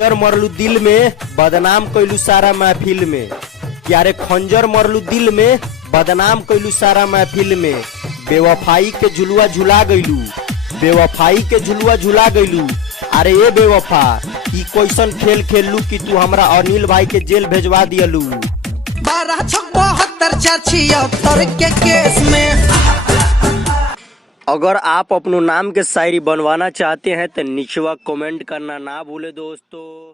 खंजर मरलू दिल में बदनाम कैलू सारा महफिल में, यारे खंजर मरलू दिल में बदनाम कैलू सारा महफिल में। बेवफाई के झुलुआ झुला गईलू, बेवफाई के झुलुआ झुला गईलू। अरे ये बेवफा ई कैसन खेल खेललू कि तू हमरा अनिल भाई के जेल भेजवा दियलू। 12-6-72-76 के केस में। अगर आप अपनो नाम के शायरी बनवाना चाहते हैं तो नीचे कमेंट करना ना भूले दोस्तों।